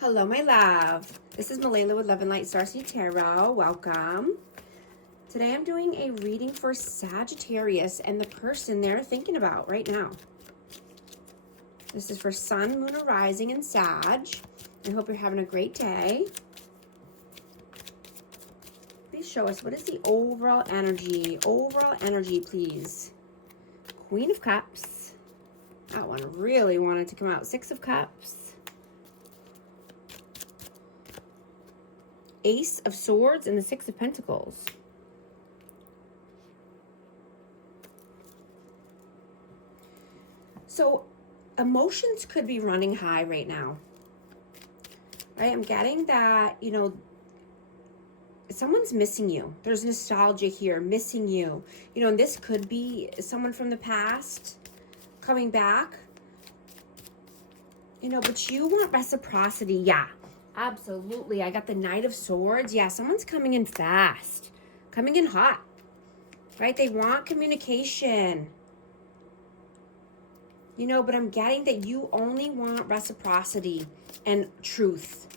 Hello, my love. This is Malayla with Love and Light Starseed Tarot. Welcome. Today I'm doing a reading for Sagittarius and the person they're thinking about right now. This is for Sun, Moon, or Rising in Sag. I hope you're having a great day. Please show us, what is the overall energy? Overall energy, please. Queen of Cups. That one really wanted to come out. Six of Cups. Ace of Swords and the Six of Pentacles. So emotions could be running high right now. Right? I'm getting that, you know, someone's missing you. There's nostalgia here, missing you. You know, and this could be someone from the past coming back. You know, but you want reciprocity. Yeah. Absolutely. I got the Knight of Swords. Yeah, someone's coming in fast. Coming in hot. Right? They want communication. You know, but I'm getting that you only want reciprocity and truth.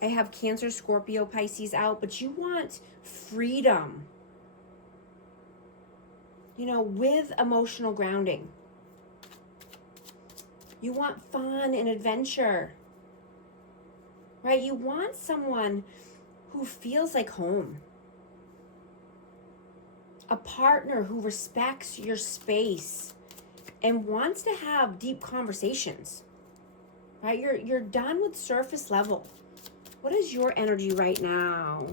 I have Cancer, Scorpio, Pisces out, but you want freedom. You know, with emotional grounding. You want fun and adventure, right? You want someone who feels like home. A partner who respects your space and wants to have deep conversations, right? You're done with surface level. What is your energy right now?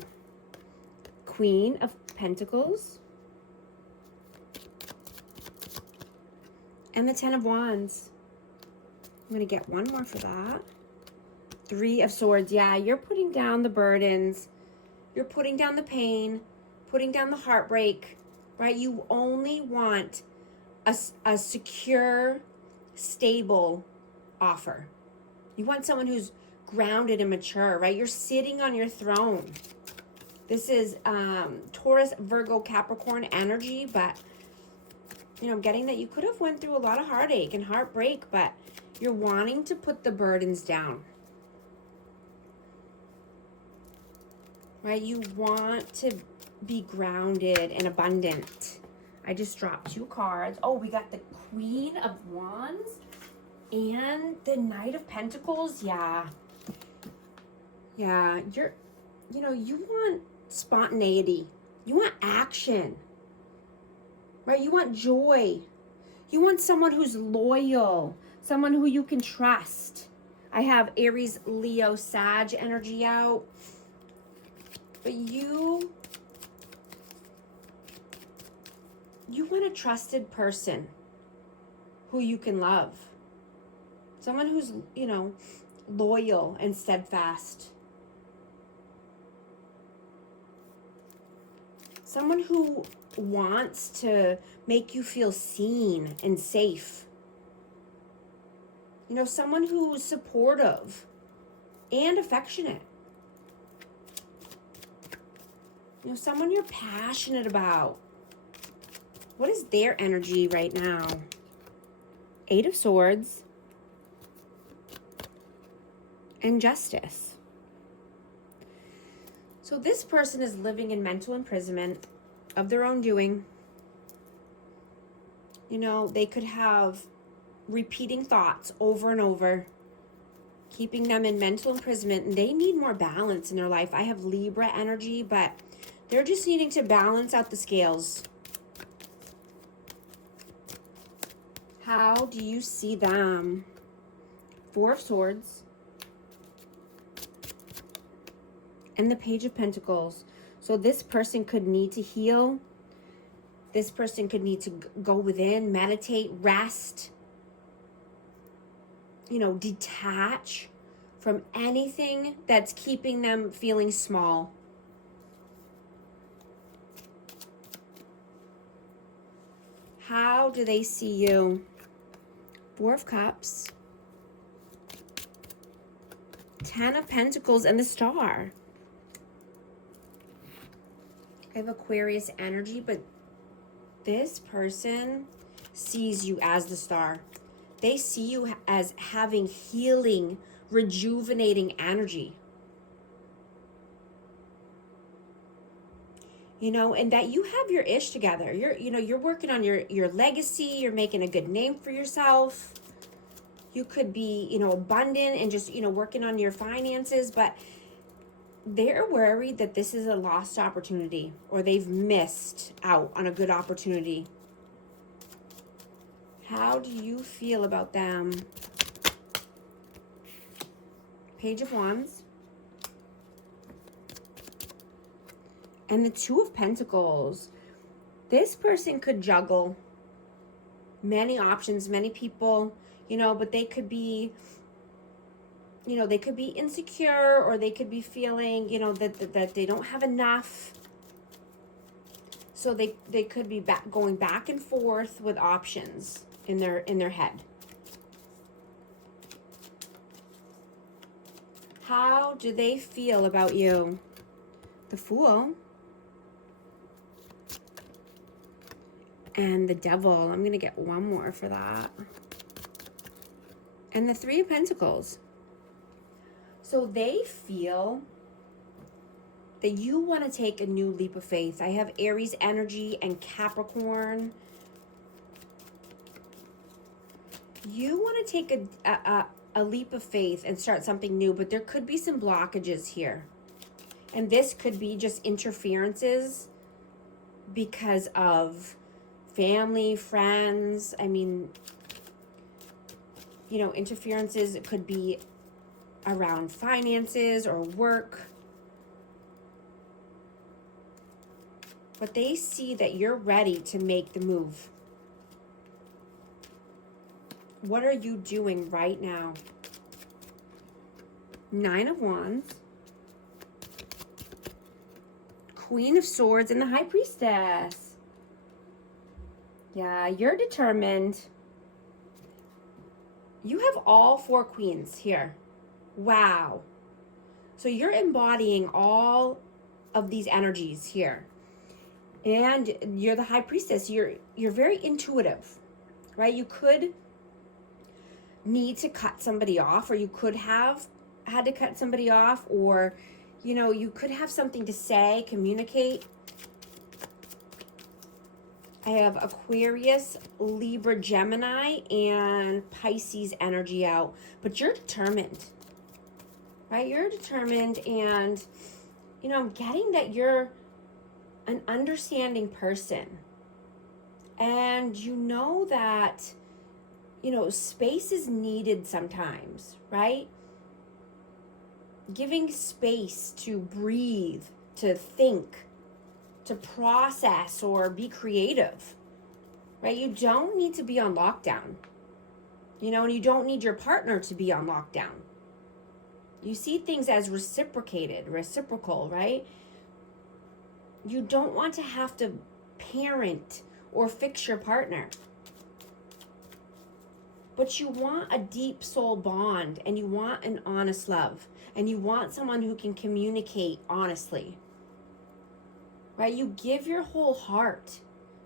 Queen of Pentacles. And the Ten of Wands. I'm going to get one more for that. Three of Swords. Yeah, you're putting down the burdens. You're putting down the pain, putting down the heartbreak, right? You only want a secure, stable offer. You want someone who's grounded and mature, right? You're sitting on your throne. This is Taurus, Virgo, Capricorn energy, but, you know, I'm getting that you could have went through a lot of heartache and heartbreak, but you're wanting to put the burdens down, right? You want to be grounded and abundant. I just dropped two cards. Oh, we got the Queen of Wands and the Knight of Pentacles. Yeah. Yeah, you know, you want spontaneity. You want action, right? You want joy. You want someone who's loyal. Someone who you can trust. I have Aries, Leo, Sag energy out. But you want a trusted person who you can love. Someone who's, you know, loyal and steadfast. Someone who wants to make you feel seen and safe. You know, someone who's supportive and affectionate. You know, someone you're passionate about. What is their energy right now? Eight of Swords and Justice. So this person is living in mental imprisonment of their own doing. You know, they could have repeating thoughts over and over, keeping them in mental imprisonment, and they need more balance in their life. I have Libra energy, but they're just needing to balance out the scales. How do you see them? Four of Swords and the Page of Pentacles. So this person could need to heal. This person could need to go within, meditate, rest. You know, detach from anything that's keeping them feeling small. How do they see you? Four of Cups. Ten of Pentacles and the Star. I have Aquarius energy, but this person sees you as the star. They see you as having healing, rejuvenating energy. You know, and that you have your ish together. You're working on your legacy. You're making a good name for yourself. You could be, abundant and just, working on your finances, but they're worried that this is a lost opportunity, or they've missed out on a good opportunity. How do you feel about them? Page of Wands. And the Two of Pentacles. This person could juggle many options, many people, but they could be, they could be insecure, or they could be feeling, that they don't have enough. So they could be going back and forth with options in their head. How do they feel about you? The Fool. And the Devil. I'm going to get one more for that. And the Three of Pentacles. So they feel that you want to take a new leap of faith. I have Aries energy and Capricorn. You want to take a leap of faith and start something new, but there could be some blockages here. And this could be just interferences because of family, friends. I mean, interferences could be around finances or work. But they see that you're ready to make the move. What are you doing right now? Nine of Wands. Queen of Swords and the High Priestess. Yeah, you're determined. You have all four queens here. Wow. So you're embodying all of these energies here. And you're the High Priestess. You're very intuitive, right? You could need to cut somebody off, or you could have had to cut somebody off, or, you could have something to say, communicate. I have Aquarius, Libra, Gemini, and Pisces energy out. But you're determined, right? You're determined, and, I'm getting that you're an understanding person. And you know that, space is needed sometimes, right? Giving space to breathe, to think, to process, or be creative, right? You don't need to be on lockdown, and you don't need your partner to be on lockdown. You see things as reciprocal, right? You don't want to have to parent or fix your partner. But you want a deep soul bond, and you want an honest love, and you want someone who can communicate honestly, right? You give your whole heart.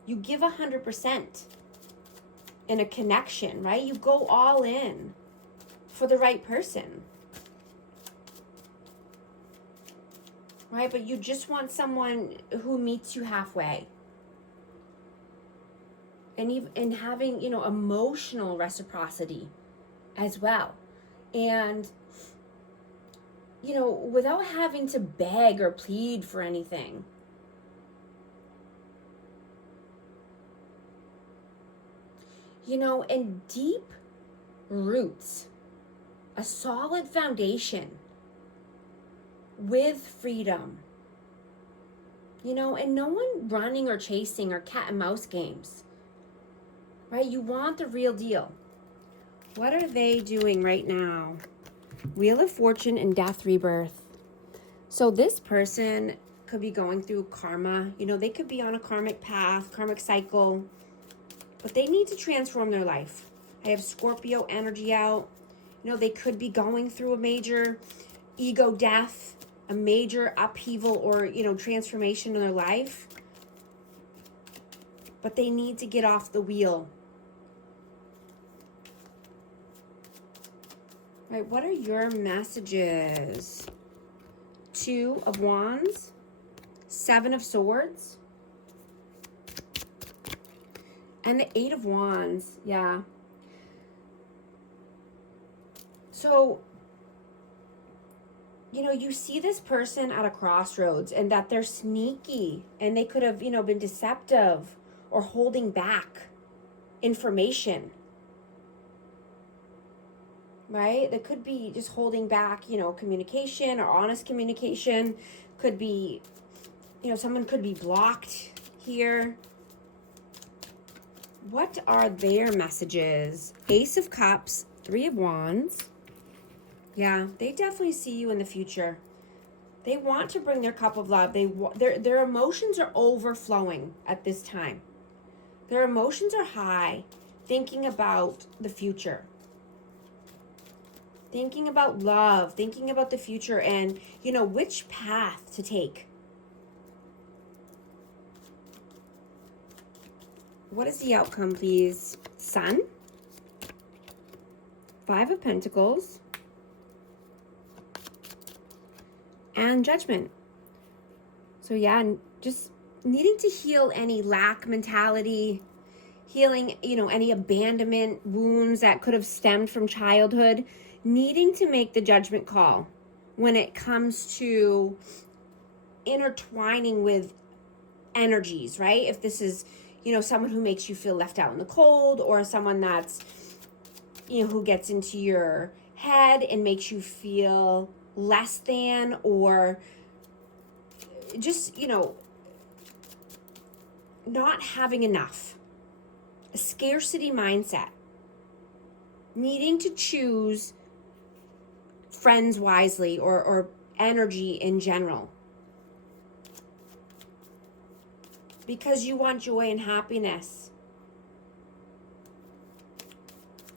You give 100% in a connection, right? You go all in for the right person, right? But you just want someone who meets you halfway. And having, emotional reciprocity as well. And, without having to beg or plead for anything. And deep roots, a solid foundation with freedom. And no one running or chasing or cat and mouse games. Right? You want the real deal. What are they doing right now? Wheel of Fortune and Death Rebirth. So this person could be going through karma. They could be on a karmic path, karmic cycle, but they need to transform their life. I have Scorpio energy out. They could be going through a major ego death, a major upheaval, or, transformation in their life. But they need to get off the wheel. Right, what are your messages? 2 of Wands, 7 of Swords, and the 8 of Wands. Yeah. So, you know, you see this person at a crossroads and that they're sneaky and they could have, you know, been deceptive or holding back information. Right? That could be just holding back, you know, communication or honest communication. Could be, you know, someone could be blocked here. What are their messages? Ace of Cups, 3 of Wands. Yeah, they definitely see you in the future. They want to bring their cup of love. Their emotions are overflowing at this time. Their emotions are high, thinking about the future. Thinking about love, thinking about the future and, you know, which path to take. What is the outcome, please? Sun, 5 of Pentacles, and Judgment. So yeah, just needing to heal any lack mentality, healing, you know, any abandonment wounds that could have stemmed from childhood, needing to make the judgment call when it comes to intertwining with energies, right? If this is, you know, someone who makes you feel left out in the cold, or someone that's, you know, who gets into your head and makes you feel less than, or just, you know, not having enough, a scarcity mindset, needing to choose friends wisely, or energy in general, because you want joy and happiness.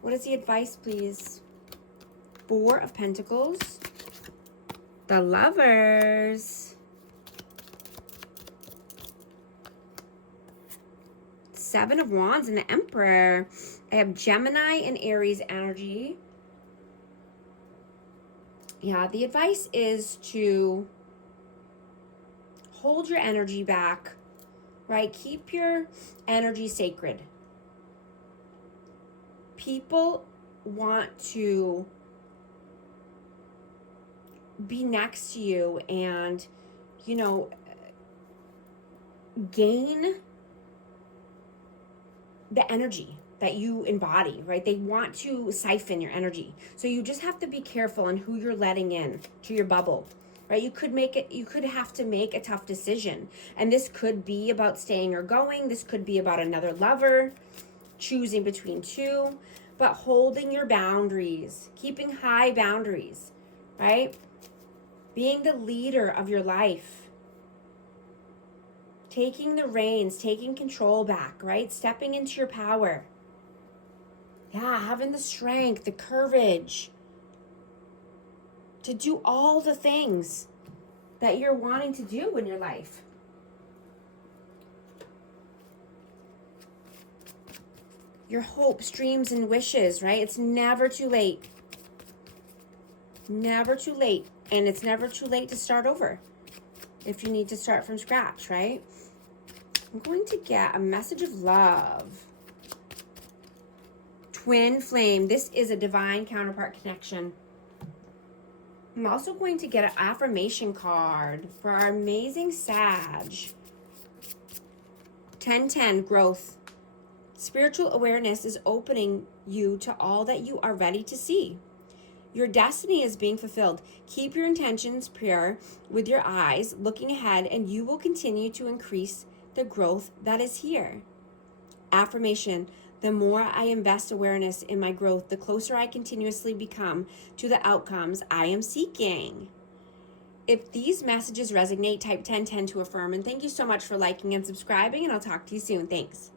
What is the advice, please? 4 of Pentacles, the Lovers, 7 of Wands, and the Emperor. I have Gemini and Aries energy. Yeah, the advice is to hold your energy back, right? Keep your energy sacred. People want to be next to you and, you know, gain the energy that you embody, right? They want to siphon your energy. So you just have to be careful on who you're letting in to your bubble, right? You could have to make a tough decision. And this could be about staying or going. This could be about another lover, choosing between 2, but holding your boundaries, keeping high boundaries, right? Being the leader of your life. Taking the reins, taking control back, right? Stepping into your power. Yeah, having the strength, the courage to do all the things that you're wanting to do in your life. Your hopes, dreams, and wishes, right? It's never too late. Never too late. And it's never too late to start over if you need to start from scratch, right? I'm going to get a message of love. Twin flame. This is a divine counterpart connection. I'm also going to get an affirmation card for our amazing Sag. 1010, growth. Spiritual awareness is opening you to all that you are ready to see. Your destiny is being fulfilled. Keep your intentions pure with your eyes looking ahead, and you will continue to increase the growth that is here. Affirmation. The more I invest awareness in my growth, the closer I continuously become to the outcomes I am seeking. If these messages resonate, type 1010 to affirm. And thank you so much for liking and subscribing, and I'll talk to you soon. Thanks.